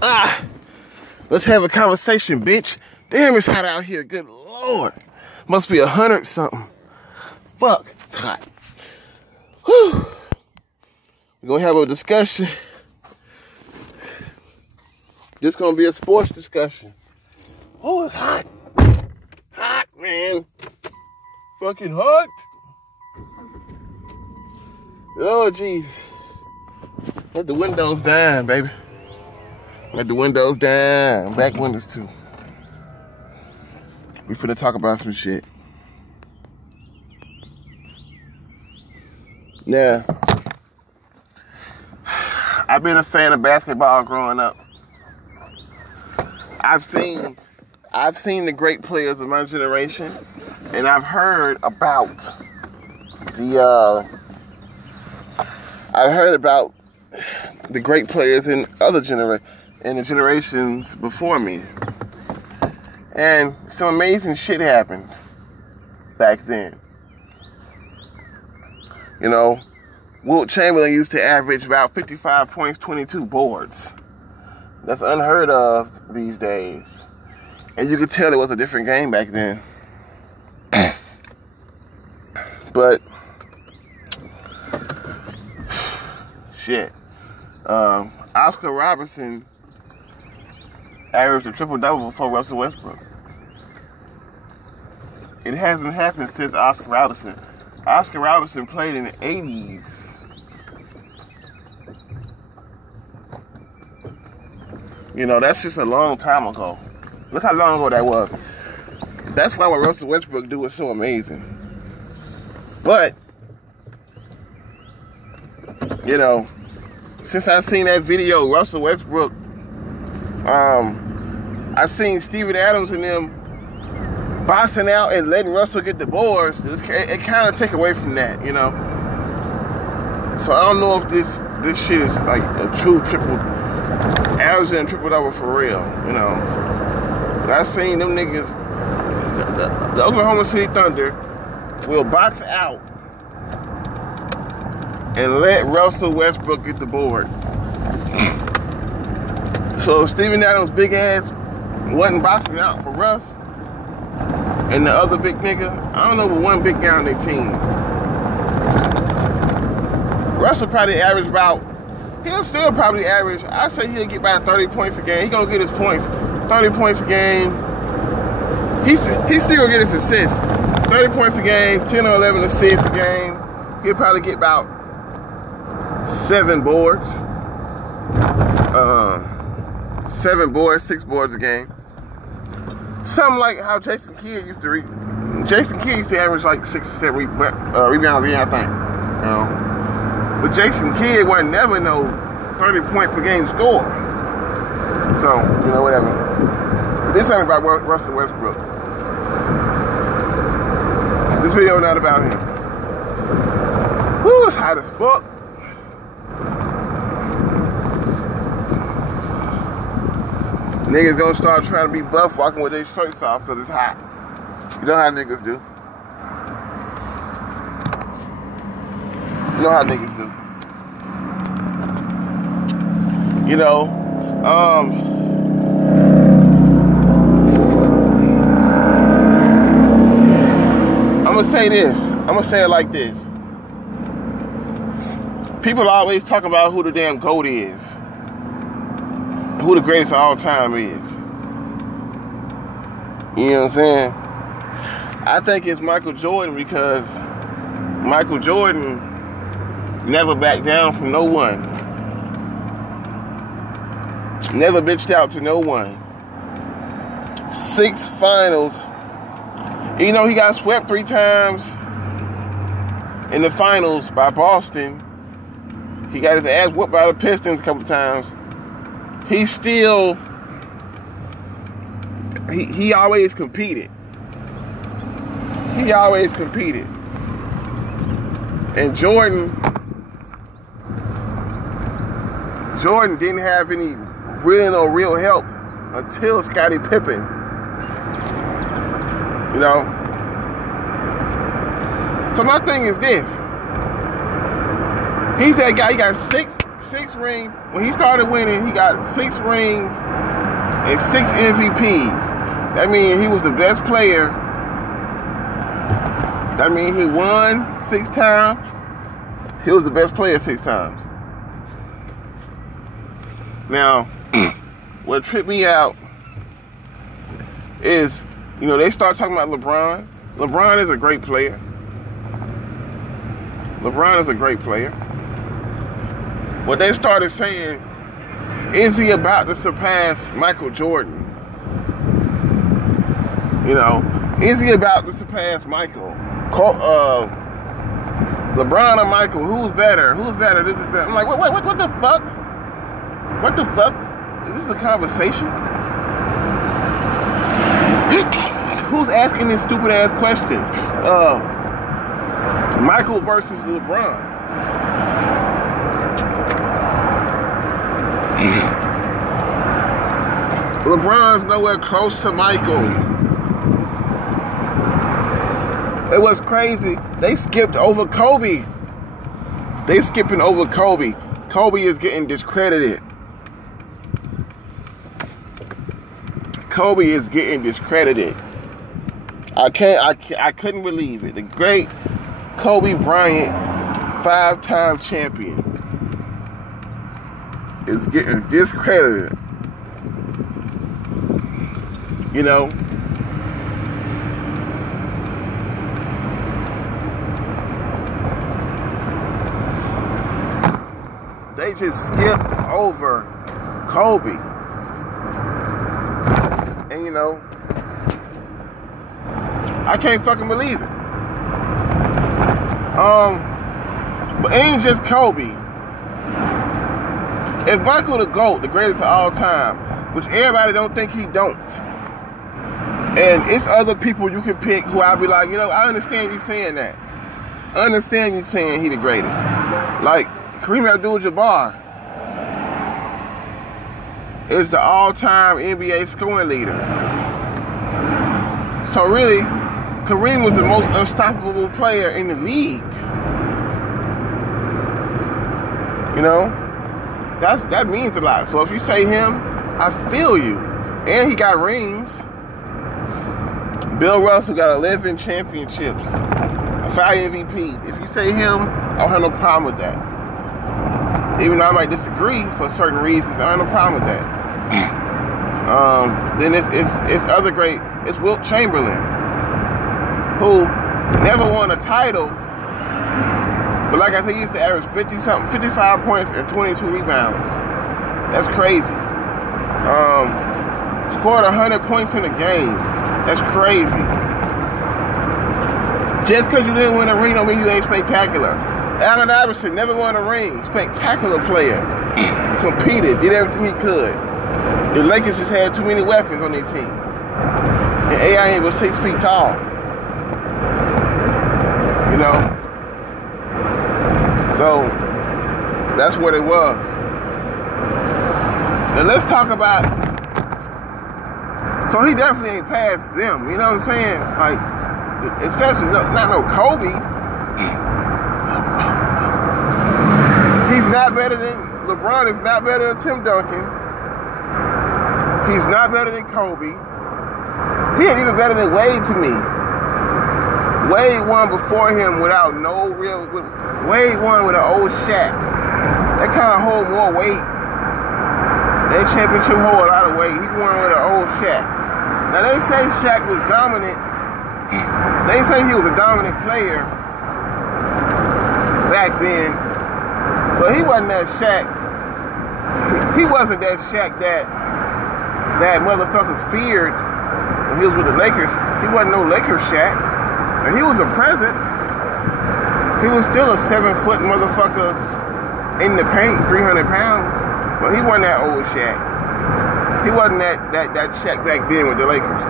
Let's have a conversation, bitch. Damn, it's hot out here. Good Lord. Must be 100 something. Fuck, it's hot. Whew. We're gonna have a discussion. This gonna be a sports discussion. Oh, it's hot. Hot, man. Fucking hot. Oh, jeez. Let the windows down, baby. Let the windows down. Back windows, too. We finna talk about some shit. Now, I've been a fan of basketball growing up. I've seen the great players of my generation, and I've heard about the great players in the generations before me. And some amazing shit happened back then. You know, Wilt Chamberlain used to average about 55 points, 22 boards. That's unheard of these days. And you could tell it was a different game back then. But, shit. Oscar Robertson averaged a triple-double before Russell Westbrook. It hasn't happened since Oscar Robertson. Oscar Robertson played in the 80s. You know, that's just a long time ago. Look how long ago that was. That's why what Russell Westbrook do is so amazing. But, you know, since I seen that video, Russell Westbrook, I seen Steven Adams and them boxing out and letting Russell get the boards. It kind of take away from that, you know. So I don't know if this shit is like a true averaging a triple-double for real, you know. But I seen them niggas, the Oklahoma City Thunder will box out and let Russell Westbrook get the board. So Steven Adams' big ass wasn't boxing out for Russ and the other big nigga. I don't know, but one big guy on their team. Russell probably average about, he'll still probably average, I say he'll get about 30 points a game. He gonna get his points, 30 points a game. He still gonna get his assists. 30 points a game, 10 or 11 assists a game. He'll probably get about 7 boards. 7 boards, 6 boards a game. Something like how Jason Kidd used to average like 6 or 7 rebounds a year, I think. You know? But Jason Kidd wasn't never no 30-point per game score. So, you know, whatever. But this ain't about Russell Westbrook. This video not about him. Woo, it's hot as fuck. Niggas gonna start trying to be buff walking with their shirts off because it's hot. You know how niggas do. You know how niggas do. You know, I'm gonna say this. I'm gonna say it like this. People always talk about who the damn GOAT is. Who the greatest of all time is. You know what I'm saying? I think it's Michael Jordan because Michael Jordan never backed down from no one. Never bitched out to no one. 6 finals. You know, he got swept 3 times in the finals by Boston. He got his ass whooped by the Pistons a couple times. He still, he always competed. He always competed. And Jordan didn't have any real help until Scottie Pippen. You know? So my thing is this. He's that guy, he got six rings. when he started winning, he got 6 rings and 6 MVPs. That means he was the best player. That means he won 6 times. He was the best player 6 times. Now, what tripped me out is, you know, they start talking about LeBron. LeBron is a great player. LeBron is a great player. What they started saying, is he about to surpass Michael Jordan? You know, is he about to surpass Michael? LeBron or Michael? Who's better? Who's better? This is that. I'm like, what the fuck? What the fuck? Is this a conversation? Who's asking this stupid ass question? Michael versus LeBron. LeBron's nowhere close to Michael. It was crazy. They skipped over Kobe. They skipping over Kobe. Kobe is getting discredited. Kobe is getting discredited. I couldn't believe it. The great Kobe Bryant, 5-time champion, is getting discredited. You know, they just skipped over Kobe. And you know, I can't fucking believe it. But it ain't just Kobe. If Michael the GOAT, the greatest of all time, which everybody don't think he don't, and it's other people you can pick who I'll be like, you know, I understand you saying that. I understand you saying he the greatest. Like, Kareem Abdul-Jabbar is the all-time NBA scoring leader. So really, Kareem was the most unstoppable player in the league. You know? That means a lot. So if you say him, I feel you. And he got rings. Bill Russell got 11 championships. A 5 MVP. If you say him, I don't have no problem with that. Even though I might disagree for certain reasons, I don't have no problem with that. Then it's other great. It's Wilt Chamberlain, who never won a title, but like I said, he used to average 55 points and 22 rebounds. That's crazy. Scored 100 points in a game. That's crazy. Just because you didn't win a ring don't mean you ain't spectacular. Allen Iverson never won a ring. Spectacular player. Competed, did everything he could. The Lakers just had too many weapons on their team. And AI was 6 feet tall. You know? So, that's what it was. Now let's talk about, so he definitely ain't past them, you know what I'm saying? Like, especially, not no Kobe. He's not better than, LeBron is not better than Tim Duncan. He's not better than Kobe. He ain't even better than Wade to me. Wade won before him without no real, Wade won with an old Shaq. That kind of hold more weight. That championship hold a lot of weight. He won with an old Shaq. Now they say Shaq was dominant. They say he was a dominant player back then. But he wasn't that Shaq. He wasn't that Shaq that motherfuckers feared when he was with the Lakers. He wasn't no Lakers Shaq. And he was a presence. He was still a 7-foot motherfucker in the paint, 300 pounds. But he wasn't that old Shaq. He wasn't that Shaq back then with the Lakers.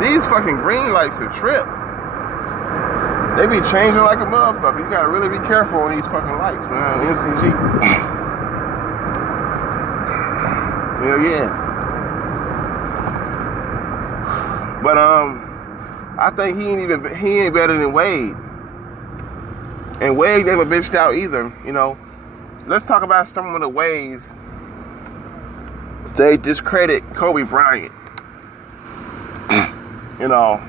These fucking green lights are trip. They be changing like a motherfucker. You gotta really be careful on these fucking lights, man. MCG. Hell yeah. But I think he ain't better than Wade. And Wade never bitched out either, you know. Let's talk about some of the ways they discredit Kobe Bryant. You know,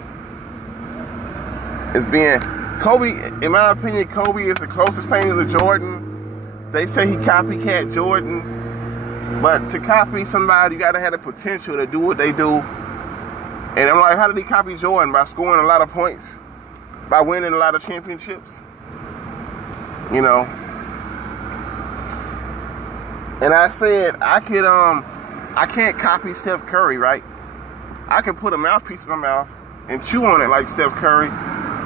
it's being Kobe, in my opinion, Kobe is the closest thing to Jordan. They say he copycat Jordan, but to copy somebody, you gotta have the potential to do what they do. And I'm like, how did he copy Jordan? By scoring a lot of points, by winning a lot of championships, you know. And I said I can't copy Steph Curry, right? I can put a mouthpiece in my mouth and chew on it like Steph Curry,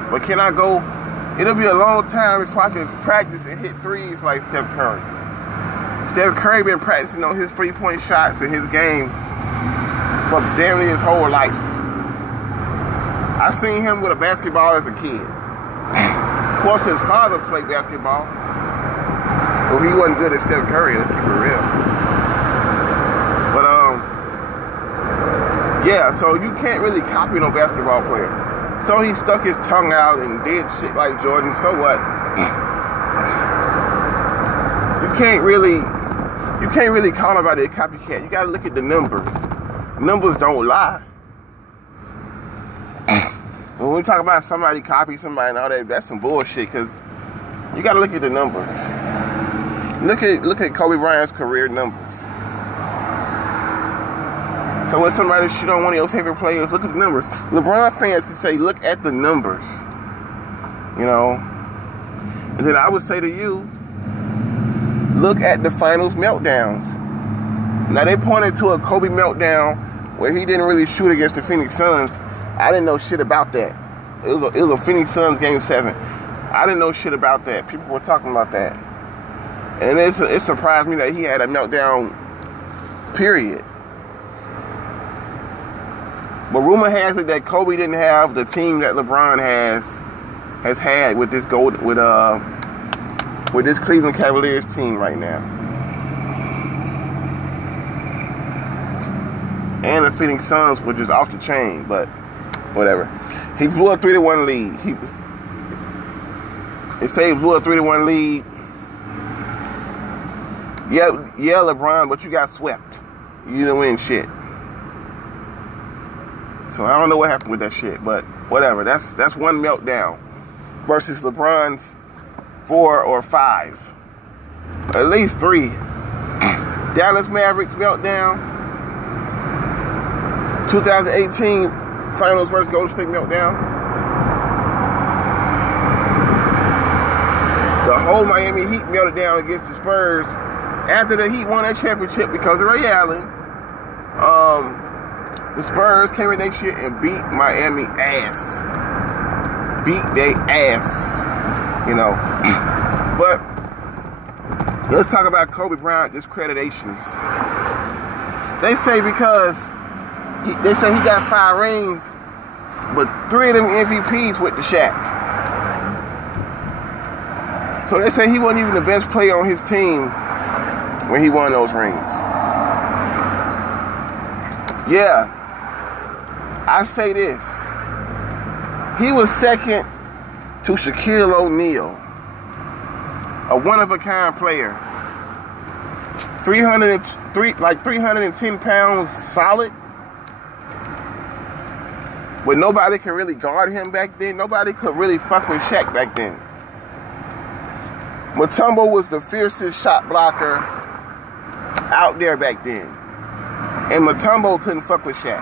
but can I go? It'll be a long time before I can practice and hit threes like Steph Curry. Steph Curry been practicing on his three-point shots in his game for damn near his whole life. I seen him with a basketball as a kid. Of course, his father played basketball, but he wasn't good as Steph Curry. Let's keep it real. But yeah. So you can't really copy no basketball player. So he stuck his tongue out and did shit like Jordan. So what? You can't really call nobody a copycat. You gotta look at the numbers. Numbers don't lie. When we talk about somebody copy somebody and all that, that's some bullshit, because you gotta look at the numbers. Look at Kobe Bryant's career numbers. So when somebody shit on one of your favorite players, look at the numbers. LeBron fans can say, look at the numbers. You know? And then I would say to you, look at the finals meltdowns. Now they pointed to a Kobe meltdown where he didn't really shoot against the Phoenix Suns. I didn't know shit about that. It was a Phoenix Suns game 7. I didn't know shit about that. People were talking about that. And it surprised me that he had a meltdown, period. But rumor has it that Kobe didn't have the team that LeBron has had with this with this Cleveland Cavaliers team right now. And the Phoenix Suns were just off the chain, but whatever. He blew a 3-1 lead. They say he blew a 3-1 lead. Yeah, LeBron, but you got swept. You didn't win shit. So I don't know what happened with that shit, but whatever. That's one meltdown versus LeBron's 4 or 5. At least 3. Dallas Mavericks meltdown. 2018 Finals versus Golden State meltdown. The whole Miami Heat melted down against the Spurs after the Heat won that championship because of Ray Allen. The Spurs came in their shit and beat Miami ass. Beat they ass. You know. But let's talk about Kobe Bryant discreditations. They say because they say he got 5 rings, but 3 of them MVPs with the Shaq. So they say he wasn't even the best player on his team when he won those rings. Yeah, I say this. He was second to Shaquille O'Neal, a one-of-a-kind player. 310 pounds solid. But nobody could really guard him back then. Nobody could really fuck with Shaq back then. Mutombo was the fiercest shot blocker out there back then. And Mutombo couldn't fuck with Shaq.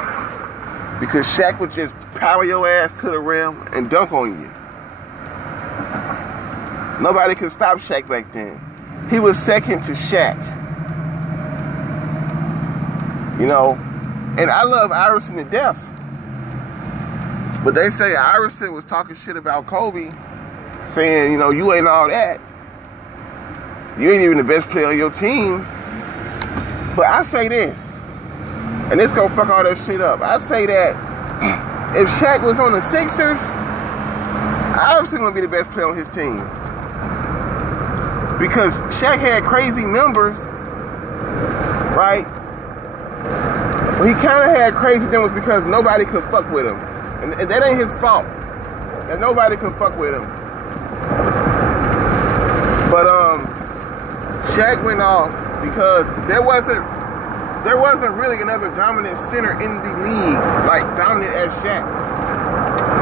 Because Shaq would just power your ass to the rim and dunk on you. Nobody could stop Shaq back then. He was second to Shaq. You know, and I love Iverson to death. But they say Iverson was talking shit about Kobe, saying, you know, you ain't all that. You ain't even the best player on your team. But I say this, and this gonna fuck all that shit up. I say that if Shaq was on the Sixers, Iverson gonna be the best player on his team. Because Shaq had crazy numbers, right? But he kind of had crazy numbers because nobody could fuck with him. And that ain't his fault. That nobody could fuck with him. But Shaq went off because there wasn't really another dominant center in the league, like dominant as Shaq.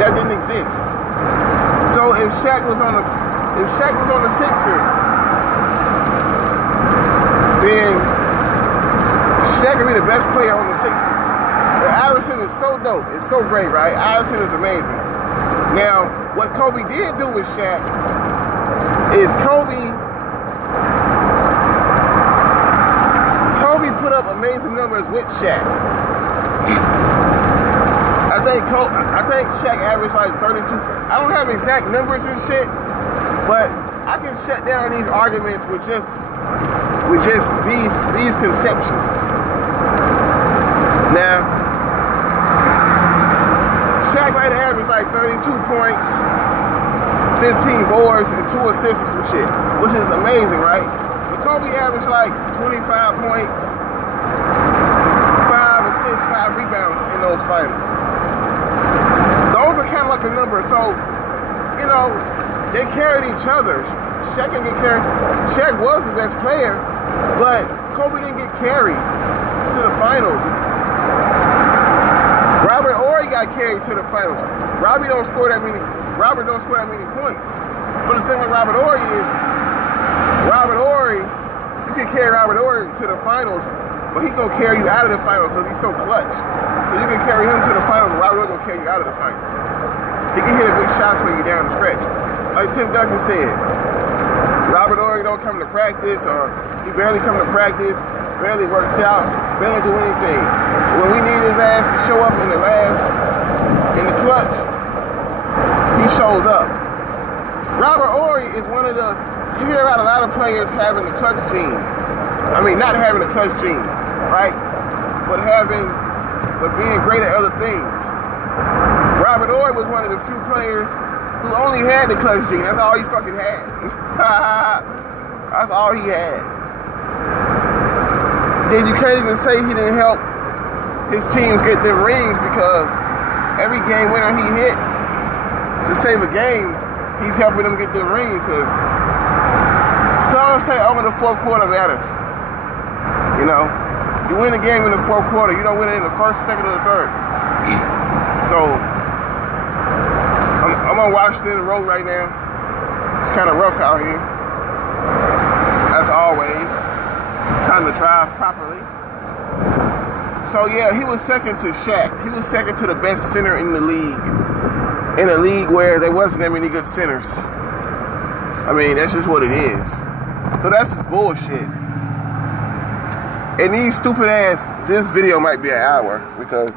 That didn't exist. So if Shaq was on the Sixers, then Shaq would be the best player on the Sixers. Iverson is so dope. It's so great, right? Iverson is amazing. Now, what Kobe did do with Shaq is Kobe put up amazing numbers with Shaq. I think Shaq averaged like 32. I don't have exact numbers and shit, but I can shut down these arguments with just these conceptions. Now, Shaq might average like 32 points, 15 boards, and 2 assists or some shit, which is amazing, right? But Kobe averaged like 25 points, 5 assists, 5 rebounds in those finals. Those are kind of like the numbers. So, you know, they carried each other. Shaq didn't get carried. Shaq was the best player, but Kobe didn't get carried to the finals. Robert Horry got carried to the finals. Robert don't score that many points. But the thing with Robert Horry is, you can carry Robert Horry to the finals, but he gonna carry you out of the finals because he's so clutch. So you can carry him to the finals, but Robert Horry gonna carry you out of the finals. He can hit a big shot for you down the stretch. Like Tim Duncan said, Robert Horry don't come to practice, or he barely come to practice, barely works out, barely do anything. When we need his ass to show up in the clutch, he shows up. Robert Horry is one of the, you hear about a lot of players having the clutch gene. I mean, not having the clutch gene, right? But being great at other things. Robert Horry was one of the few players who only had the clutch gene. That's all he fucking had. That's all he had. Then you can't even say he didn't help his teams get them rings, because every game winner he hit to save a game, he's helping them get them rings. Because some say only the fourth quarter matters. You know, you win the game in the fourth quarter. You don't win it in the first, second, or the third. So I'm on Washington Road right now. It's kind of rough out here, as always. Trying to drive properly. So yeah, he was second to Shaq. He was second to the best center in the league. In a league where there wasn't that many good centers. I mean, that's just what it is. So that's just bullshit. And these stupid ass, this video might be an hour because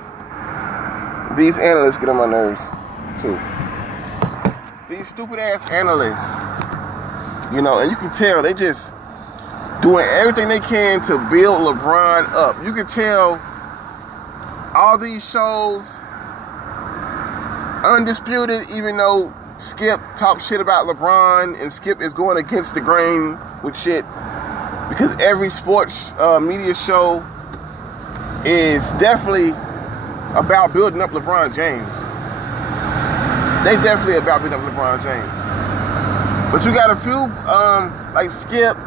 these analysts get on my nerves too. These stupid ass analysts, you know, and you can tell they just doing everything they can to build LeBron up. You can tell all these shows, Undisputed, even though Skip talks shit about LeBron and Skip is going against the grain with shit, because every sports media show is definitely about building up LeBron James. They definitely about building up LeBron James. But you got a few, like Skip,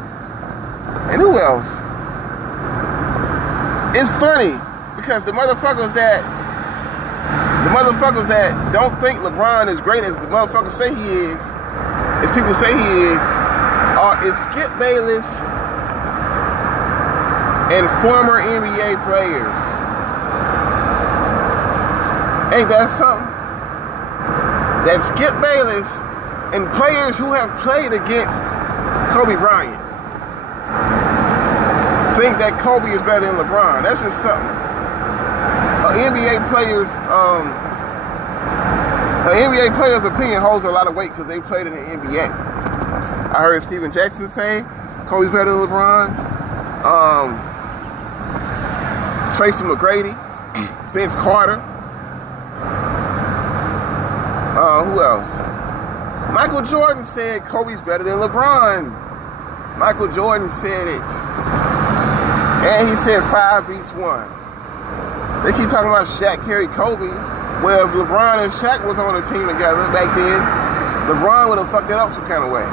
and who else? It's funny because the motherfuckers that don't think LeBron is great as the motherfuckers say he is, as people say he is Skip Bayless and former NBA players. Ain't that something? That Skip Bayless and players who have played against Kobe Bryant think that Kobe is better than LeBron. That's just something. NBA player's opinion holds a lot of weight because they played in the NBA. I heard Steven Jackson say Kobe's better than LeBron. Tracy McGrady, Vince Carter. Who else? Michael Jordan said Kobe's better than LeBron. Michael Jordan said it. And he said 5 beats 1. They keep talking about Shaq carried Kobe. Well, if LeBron and Shaq was on a team together back then, LeBron would have fucked it up some kind of way.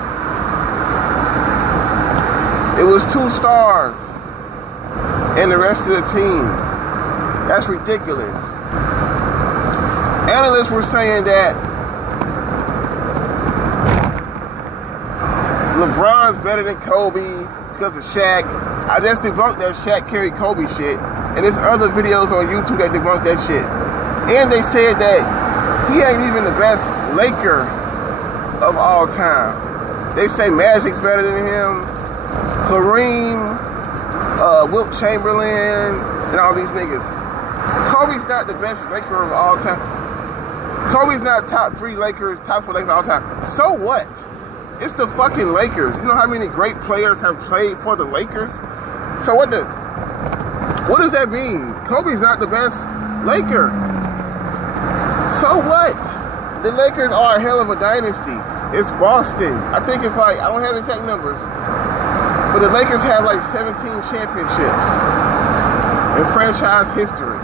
It was 2 stars and the rest of the team. That's ridiculous. Analysts were saying that LeBron's better than Kobe because of Shaq. I just debunked that Shaq carried Kobe shit. And there's other videos on YouTube that debunk that shit. And they said that he ain't even the best Laker of all time. They say Magic's better than him, Kareem, Wilt Chamberlain, and all these niggas. Kobe's not the best Laker of all time. Kobe's not top 3 Lakers, top 4 Lakers of all time. So what? It's the fucking Lakers. You know how many great players have played for the Lakers? So what does that mean? Kobe's not the best Laker. So what? The Lakers are a hell of a dynasty. It's Boston. I think it's like, I don't have exact numbers, but the Lakers have like 17 championships in franchise history.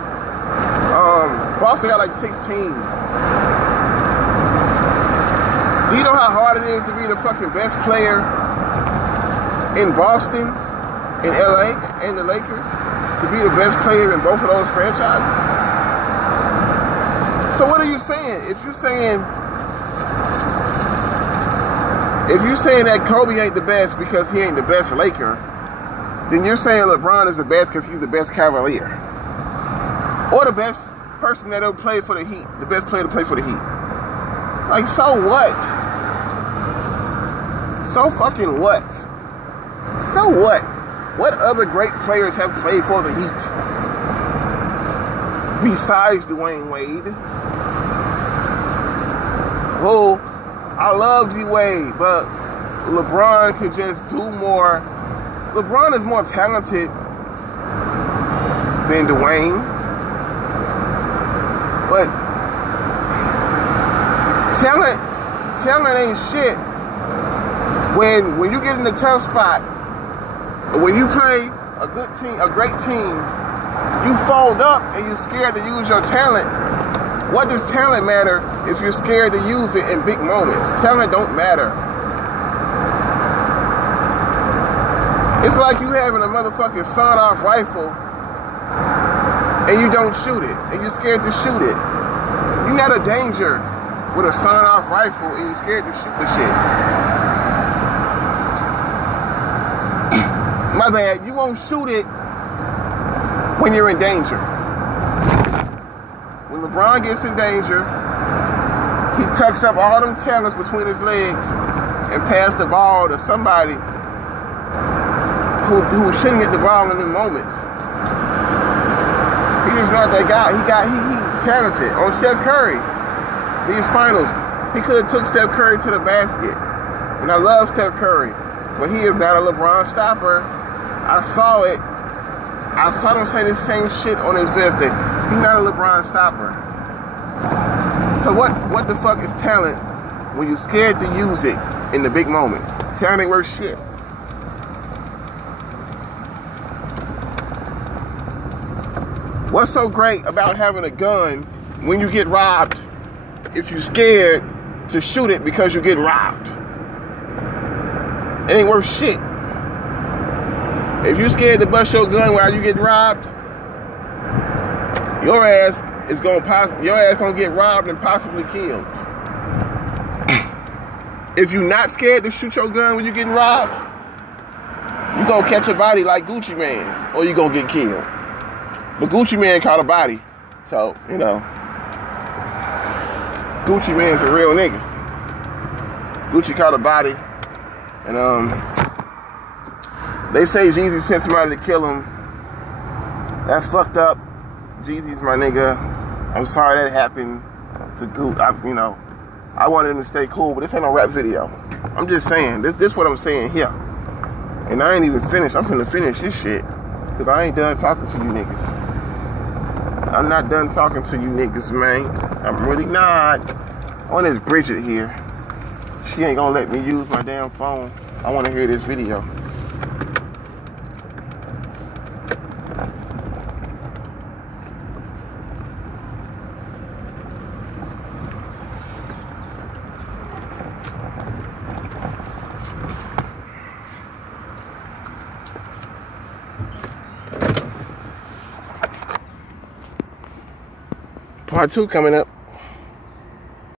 Boston got like 16. Do you know how hard it is to be the fucking best player in Boston, in LA, and the Lakers? To be the best player in both of those franchises? So what are you saying? If you're saying that Kobe ain't the best because he ain't the best Laker, then you're saying LeBron is the best because he's the best Cavalier. Or the best person that ever played for the Heat. The best player to play for the Heat. Like, so what? So fucking what? So what? What other great players have played for the Heat? Besides Dwayne Wade. Oh, I love D-Wade, but LeBron could just do more. LeBron is more talented than Dwayne. But talent ain't shit when you get in a tough spot. When you play a good team, a great team, you fold up and you're scared to use your talent. What does talent matter if you're scared to use it in big moments? Talent don't matter. It's like you having a motherfucking sawed-off rifle and you don't shoot it, and you're scared to shoot it. You're not a danger with a sawed-off rifle and you're scared to shoot the shit. My bad, you won't shoot it when you're in danger. When LeBron gets in danger, he tucks up all them talents between his legs and pass the ball to somebody who shouldn't get the ball in them moments. He's not that guy. He's talented. On Steph Curry, these finals, he could have took Steph Curry to the basket. And I love Steph Curry, but he is not a LeBron stopper. I saw it. I saw them say the same shit on his vest that he's not a LeBron stopper. So what the fuck is talent when you're scared to use it in the big moments? Talent ain't worth shit. What's so great about having a gun when you get robbed if you're scared to shoot it because you get robbed? It ain't worth shit. If you're scared to bust your gun while you get robbed, your ass gonna get robbed and possibly killed. If you're not scared to shoot your gun when you're getting robbed, you gonna catch a body like Gucci Mane, or you gonna get killed. But Gucci Mane caught a body, so you know, Gucci Mane's a real nigga. Gucci caught a body, and they say Jeezy sent somebody to kill him. That's fucked up. Jeezy's my nigga. I'm sorry that happened to Gucci. I wanted him to stay cool, but this ain't no rap video. I'm just saying, this what I'm saying here. And I ain't even finished. I'm finna finish this shit, because I ain't done talking to you niggas. I'm not done talking to you niggas, man. I'm really not. On this Bridget here. She ain't gonna let me use my damn phone. I wanna hear this video. Part 2 coming up.